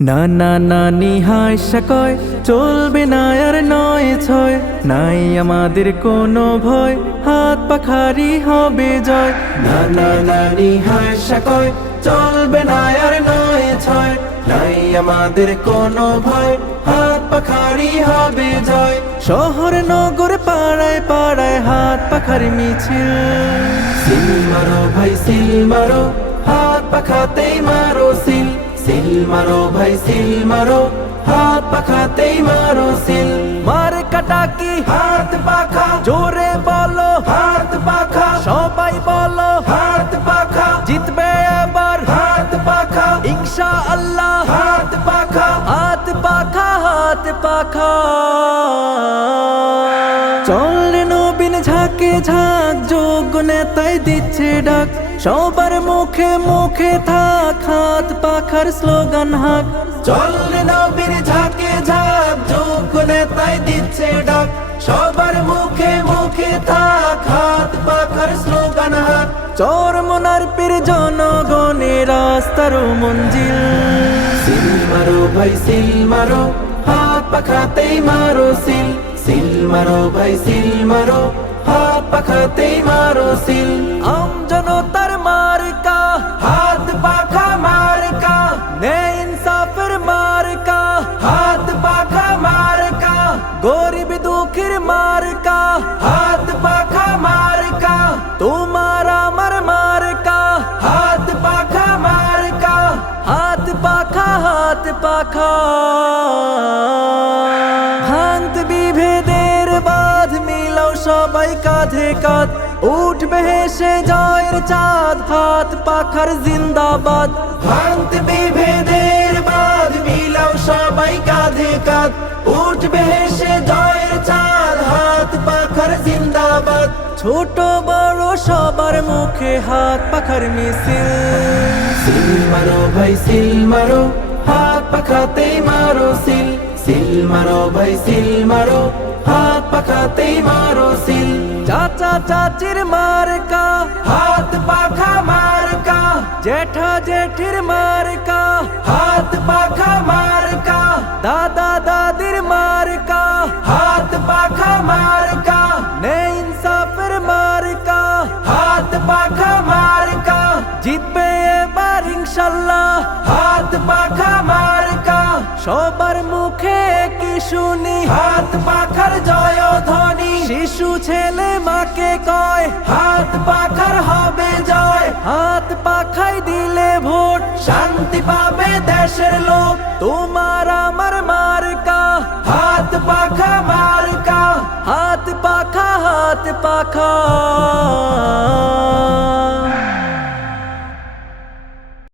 নানা নানি হাসা কয় চলবে না আর নয় ছয়, নাই আমাদের কোনো ভয়, হাত পাখারি হবে জয়। নানা নানি হাসা কয় চলবে না আর নয় ছয়, নাই আমাদের কোনো ভয়, হাত পাখারি হবে জয়। শহর নগর পাড়ায় পাড়ায় হাত পাখার মিছিল, সিল মারো ভাই সিল মারো, হাত পাখাতেই মারো সিল। সিল মারো ভাই সিল মারো, হাত পাখাতেই মারো সিল। মার কাটা কি হাত পাখা, জোরে বলো হাত পাখা, সবাই বলো হাত পাখা, জিতবে এবার হাত পাখা ইনশাআল্লাহ। হাত পাখা হাত পাখা হাত পাখা, চল নবীন ঝাঁকে ঝাঁক, যোগ্য নেতাই দিচ্ছে ডাক, সবার মুখে মুখে থাক হাত পাখার স্লোগান হাক। চল নবীর ঝাঁকে ঝাঁক, যোগ্য নেতাই দিচ্ছে ডাক, সবার মুখে মুখে থাক হাত পাখার স্লোগান হাক। চরমনার পীর জনগণের রাস্তার মঞ্জিল, সিল মারো ভাই সিল মারো, হাত পাখাতেই মারো সিল। সিল মারো ভাই সিল মারো, হাত পাখাতেই মারো সিল। আমজনতার মার্কা হাত পাখা মার্কা, ন্যায় ইনসাফের মার্কা হাত পাখা মার্কা, গরিব দুঃখীর মার্কা হাত পাখা মার্কা, তোমার আমার মার্কা হাত পাখা মার্কা। হাত পাখা হাত পাখা, ভাঙত বিভেদের বাঁধ, মিলাও সবাই কাঁধে কাঁধ, উঠবে হেসে জয়ের চাঁদ, হাত পাখার জিন্দাবাদ। ভাঙত বিভেদের বাঁধ, মিলাও সবাই কাঁধে কাঁধ, উঠবে হেসে জয়ের চাঁদ, হাত পাখার জিন্দাবাদ। ছোট বড় সবার মুখে হাত পাখার মিছিল, সিল মারো ভাই সিল মারো, হাত পাখাতেই মারো সিল। সিল মারো ভাই সিল মারো, হাত পাখাতেই মারো সিল। চাচা চাচির মার্কা হাত পাখা মার্কা, জেঠা জেঠির মার্কা হাত পাখা মার্কা, দাদা দাদির মার্কা হাত পাখা মার্কা, ন্যায় ইনসাফের মার্কা হাত পাখা মার্কা, জিতবে এবার ইনশাআল্লাহ হাত পাখা মার্কা। সবার মুখে কি শুনি হাত পাখার জয়ধ্বনি, শিশু ছেলে মাকে কয় হাত পাখার হবে জয়। হাত পাখায় দিলে ভোট, শান্তি পাবে দেশের লোক, তোমার আমার মার্কা হাত পাখা মার্কা। হাত পাখা হাত পাখা।